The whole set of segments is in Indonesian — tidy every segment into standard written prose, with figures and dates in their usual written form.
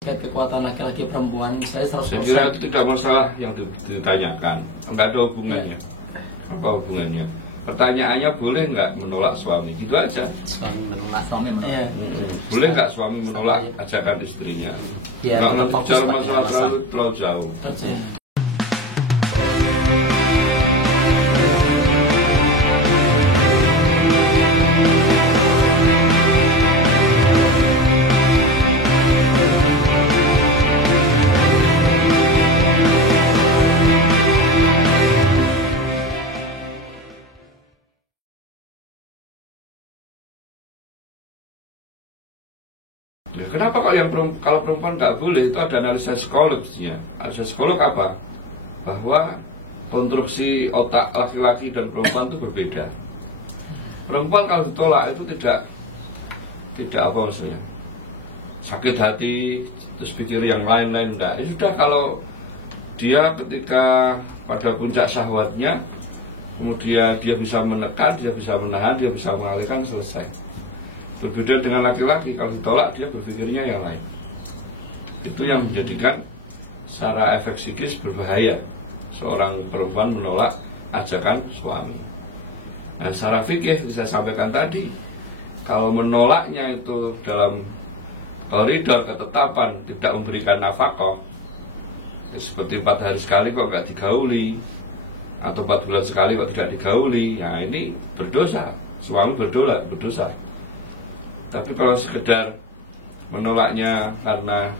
Kekuatan laki-laki perempuan saya 100%. Saya kira itu tidak masalah yang ditanyakan, enggak ada hubungannya. Apa hubungannya? Pertanyaannya boleh nggak menolak suami, gitu aja. Suami menolak Boleh nggak suami menolak ajakan istrinya? Nggak bicara masalah terlalu jauh. Ya, kenapa kalau perempuan nggak boleh? Itu ada analisa psikologisnya. Analisa psikolog apa? Bahwa konstruksi otak laki-laki dan perempuan itu berbeda. Perempuan kalau ditolak itu tidak apa maksudnya, sakit hati terus pikir yang lain-lain, enggak. Ya sudah, kalau dia ketika pada puncak syahwatnya, kemudian dia bisa menekan, dia bisa menahan, dia bisa mengalihkan, selesai. Berbeda dengan laki-laki, kalau ditolak dia berpikirnya yang lain. Itu yang menjadikan secara efek psikis berbahaya seorang perempuan menolak ajakan suami. Nah, secara fikih saya sampaikan tadi, kalau menolaknya itu dalam koridor ketetapan tidak memberikan nafkah, ya seperti 4 hari sekali kok nggak digauli, atau 4 bulan sekali kok tidak digauli, ya ini berdosa, suami berdosa. Tapi kalau sekedar menolaknya karena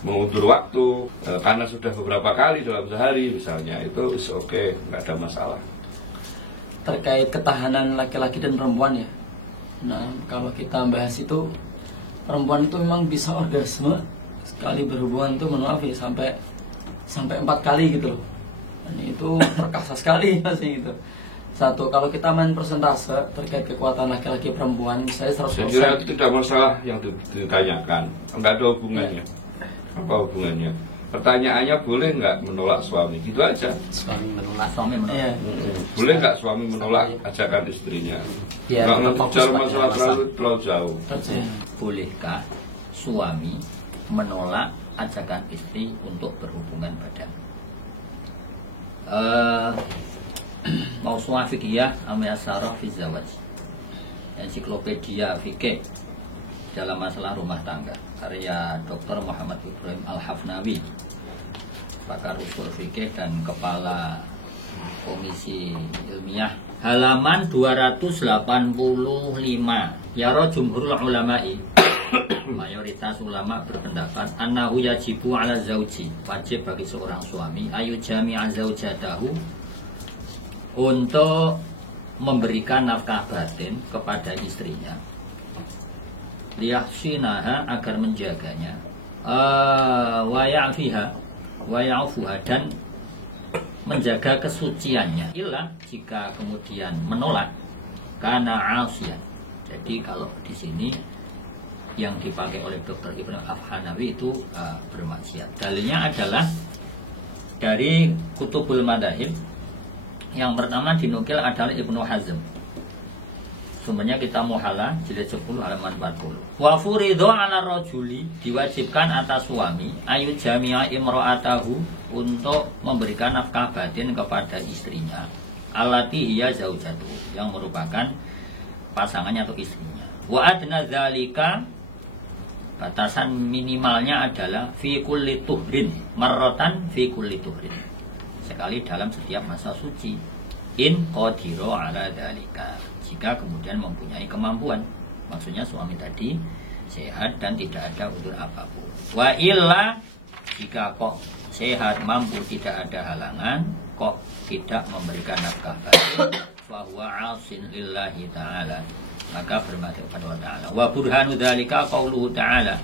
mengundur waktu, karena sudah beberapa kali dalam sehari misalnya, itu is okay, nggak ada masalah. Terkait ketahanan laki-laki dan perempuan ya. Nah, kalau kita bahas itu, perempuan itu memang bisa orgasme sekali berhubungan itu, maaf ya, sampai 4 kali gitu loh. Dan itu perkasa sekali masih gitu. Satu, kalau kita main persentase terkait kekuatan laki-laki perempuan, saya 100%. Saya kira itu tidak masalah yang ditanyakan, enggak ada hubungannya. Apa hubungannya? Pertanyaannya boleh nggak menolak suami, gitu aja. Suami menolak Boleh nggak suami menolak ajakan istrinya? Nggak bicara masalah terlalu jauh. Bolehkah suami menolak ajakan istri untuk berhubungan badan? Mausu'ah fikiyah Amyasarah fi zawaj, ensiklopedia fikih dalam masalah rumah tangga, karya Dr. Muhammad Ibrahim Al-Hafnawi, pakar usul fikih dan kepala komisi ilmiah, halaman 285. Yara jumhurul ulama'i, mayoritas ulama berpendapat, annahu yajibu ala zauji, wajib bagi seorang suami, ayu jami'a zaujatahu, untuk memberikan nafkah batin kepada istrinya, liyahsinaha, agar menjaganya, wa ya'fuha, dan menjaga kesuciannya. Illa, jika kemudian menolak, karena asian. Jadi kalau di sini yang dipakai oleh Dr. Ibnu Al-Hanawi itu bermaksiat. Dalilnya adalah dari Kutubul Madahib. Yang pertama dinukil adalah Ibnu Hazm. Sumbernya kita Muhalla jilid 10 halaman 40. Wa furidho ala rajuli, diwajibkan atas suami, ayu jami'a imra'atahu, untuk memberikan nafkah batin kepada istrinya, allati hiya zaujatu, yang merupakan pasangannya atau istrinya. Wa adna dzalika, batasan minimalnya adalah fi kulli tuhrin, marratan fi kulli tuhrin, sekali dalam setiap masa suci, in qadiro ala dalika, jika kemudian mempunyai kemampuan. Maksudnya suami tadi sehat dan tidak ada udzur apapun. Wa illa, jika kok sehat, mampu, tidak ada halangan, kok tidak memberikan nafkah batin, fa huwa asin lillahi ta'ala, maka bermaksud kepada Allah Ta'ala. Wa burhanu dalika qauluhu ta'ala,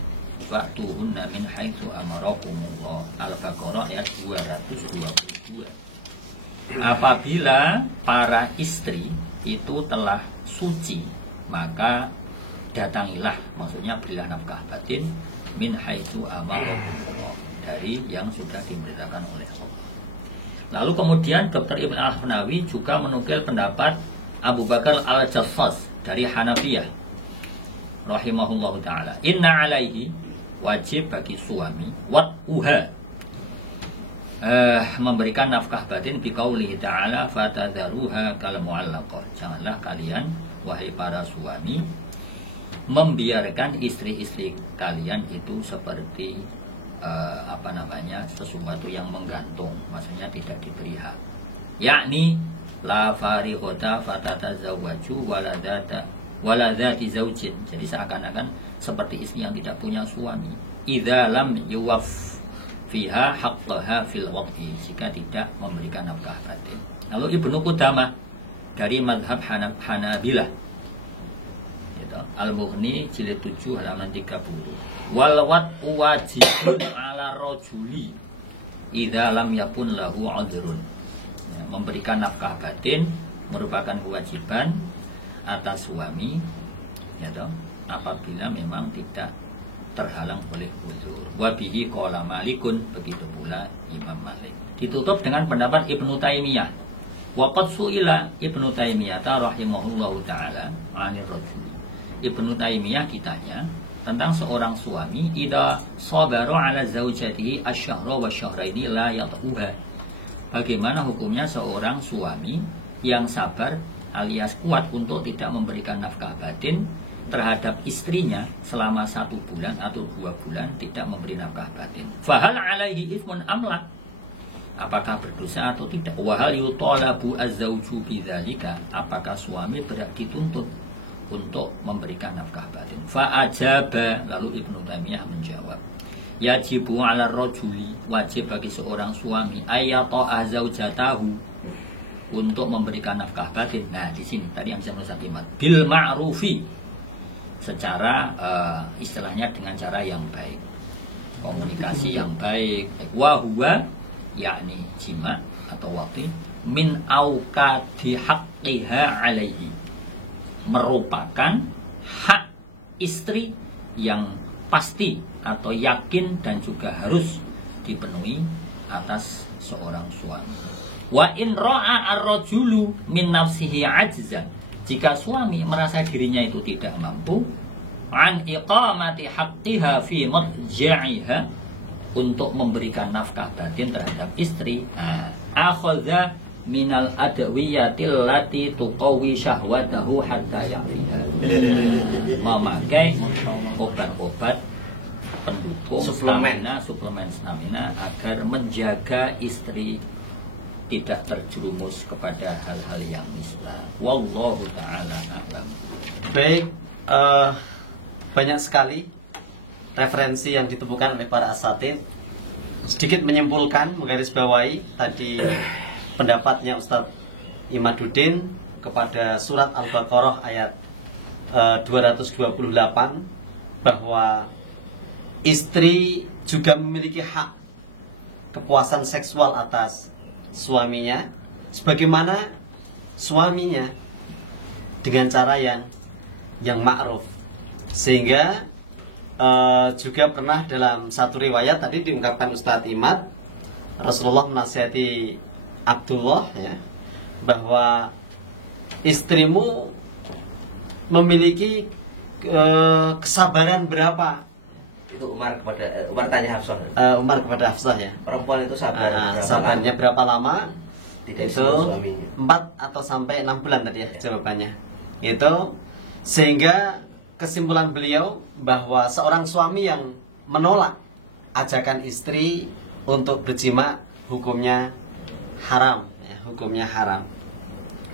wa'tuhunna min haitsu amarakumullah, Al-Baqarah ayat 222. Apabila para istri itu telah suci, maka datangilah, maksudnya berilah nafkah batin, min haitsu amarakumullah, dari yang sudah diberitakan oleh Allah. Lalu kemudian Dr. Ibn Al-Hanawi juga menukil pendapat Abu Bakar Al-Jassas dari Hanafiyah rahimahullahu ta'ala, inna alaihi, wajib bagi suami memberikan nafkah batin biqaulihi ta'ala fatadharuha kal mu'allaqah. Janganlah kalian wahai para suami membiarkan istri-istri kalian itu seperti sesuatu yang menggantung, maksudnya tidak diberi hak. Yakni la farihota fatatazawwaju waladati zaujin. Jadi seakan-akan seperti istri yang tidak punya suami. Idza lam yuwaf fiha haqqaha fil waqti, jika tidak memberikan nafkah batin. Lalu Ibnu Qudamah dari mazhab Hanabilah, gitu, Al-Mughni jilid 7 halaman 30. Wal wat'u wajibun 'ala rajuli idza lam yakun lahu 'udhrun. Ya, memberikan nafkah batin merupakan kewajiban atas suami, gitu, apabila memang tidak terhalang oleh uzur. Wabihi qala Malikun, begitu pula Imam Malik. Ditutup dengan pendapat Ibnu Taimiyah. Waqad su'ila Ibnu Taimiyah rahimahullahu taala 'anil rajul. Ibnu Taimiyah ditanya tentang seorang suami idza sabara 'ala zaujatihi asy-syahra wa syahraini la yata'uha. Bagaimana hukumnya seorang suami yang sabar alias kuat untuk tidak memberikan nafkah batin terhadap istrinya selama 1 bulan atau 2 bulan tidak memberi nafkah batin. Fahal alaihi ithmun amla? Apakah berdosa atau tidak? Wahal yutalabu az-zawju bidzalika? Apakah suami berhak dituntut untuk memberikan nafkah batin? Fa ajaba, lalu Ibnu Taimiyah menjawab, yajibu 'ala rajuli, wajib bagi seorang suami ayata zaujatahu, untuk memberikan nafkah batin. Nah, di sini tadi yang saya menulis bil ma'rufi, secara istilahnya dengan cara yang baik, komunikasi yang baik. Wahwa yakni jima atau wati min auqati haqqiha alaihi, merupakan hak istri yang pasti atau yakin dan juga harus dipenuhi atas seorang suami. Wa in ra'a ar-rajulu min nafsihi ajzan, jika suami merasa dirinya itu tidak mampu an iqamati haqqiha fi marja'iha, untuk memberikan nafkah batin terhadap istri, akhadha minal adwiyatil lati tuqawi syahwatahu hatta yafiha, memakai obat-obat pendukung suplemen stamina agar menjaga istri tidak terjerumus kepada hal-hal yang nisbah. Wallahu ta'ala a'lam. Baik, banyak sekali referensi yang ditemukan oleh para asatidz. Sedikit menyimpulkan, menggarisbawahi tadi pendapatnya Ustadz Imaduddin kepada surat Al-Baqarah ayat 228, bahwa istri juga memiliki hak kepuasan seksual atas suaminya sebagaimana suaminya, dengan cara yang ma'ruf. Sehingga juga pernah dalam satu riwayat tadi diungkapkan Ustadz Imad, Rasulullah menasihati Abdullah, ya, bahwa istrimu memiliki kesabaran berapa. Itu Umar tanya Hafsah. Umar kepada Hafsah, ya. Perempuan itu sabarnya berapa lama? Tidak itu 4 atau sampai 6 bulan tadi, ya, jawabannya. Itu sehingga kesimpulan beliau bahwa seorang suami yang menolak ajakan istri untuk berjima hukumnya haram, ya, hukumnya haram.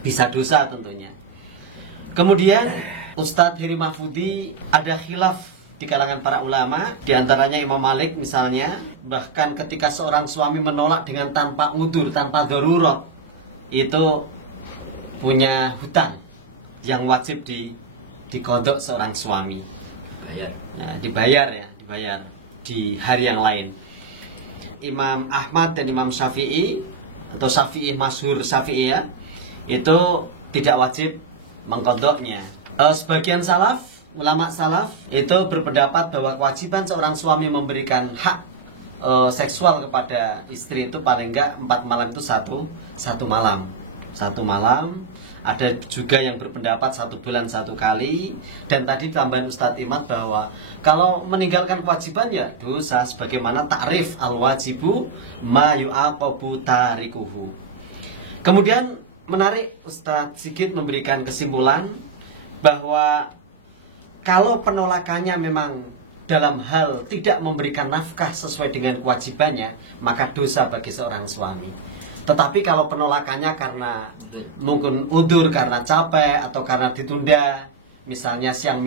Bisa dosa tentunya. Kemudian Ustadz Heri Mahfudi, ada khilaf di kalangan para ulama, di antaranya Imam Malik misalnya, bahkan ketika seorang suami menolak dengan tanpa udzur, tanpa darurat, itu punya hutang yang wajib dikodok seorang suami. Dibayar di hari yang lain. Imam Ahmad dan Imam Syafi'i atau Syafi'i masyhur Syafi'i, ya, itu tidak wajib mengkodoknya. Sebagian ulama salaf itu berpendapat bahwa kewajiban seorang suami memberikan hak seksual kepada istri itu paling enggak 4 malam itu satu malam. 1 malam. Ada juga yang berpendapat 1 bulan 1 kali. Dan tadi tambahan Ustadz Imad bahwa kalau meninggalkan kewajiban ya dosa, sebagaimana takrif al-wajibu ma yu'aqabu tarikuhu. Kemudian menarik, Ustadz Sigit memberikan kesimpulan bahwa kalau penolakannya memang dalam hal tidak memberikan nafkah sesuai dengan kewajibannya, maka dosa bagi seorang suami. Tetapi kalau penolakannya karena mungkin udur, karena capek atau karena ditunda, misalnya siang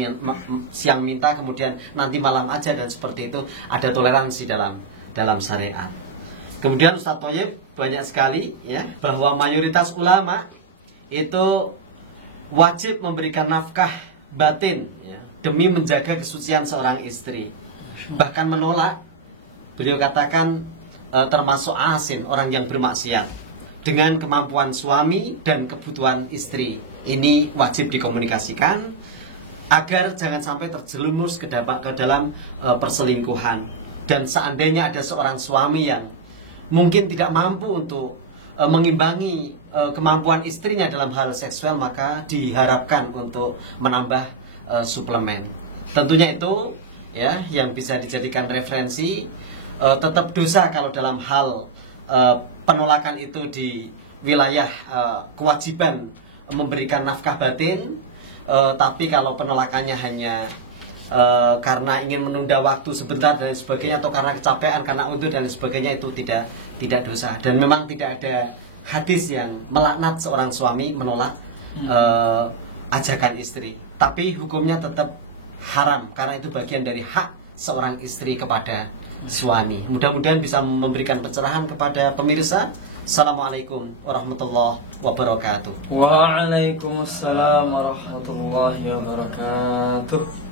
minta kemudian nanti malam aja, dan seperti itu, ada toleransi dalam syariat. Kemudian Ustaz Thoyib banyak sekali ya bahwa mayoritas ulama itu wajib memberikan nafkah batin ya, demi menjaga kesucian seorang istri. Bahkan menolak, beliau katakan termasuk asin, orang yang bermaksiat dengan kemampuan suami dan kebutuhan istri. Ini wajib dikomunikasikan agar jangan sampai terjerumus ke dalam perselingkuhan. Dan seandainya ada seorang suami yang mungkin tidak mampu untuk mengimbangi kemampuan istrinya dalam hal seksual, maka diharapkan untuk menambah suplemen. Tentunya itu ya yang bisa dijadikan referensi. Tetap dosa kalau dalam hal penolakan itu di wilayah kewajiban memberikan nafkah batin. Tapi kalau penolakannya hanya karena ingin menunda waktu sebentar dan sebagainya, atau karena kecapean, karena udur dan sebagainya, itu tidak dosa. Dan memang tidak ada hadis yang melaknat seorang suami menolak ajakan istri. Tapi hukumnya tetap haram, karena itu bagian dari hak seorang istri kepada suami. Mudah-mudahan bisa memberikan pencerahan kepada pemirsa. Assalamualaikum warahmatullahi wabarakatuh. Waalaikumsalam warahmatullahi wabarakatuh.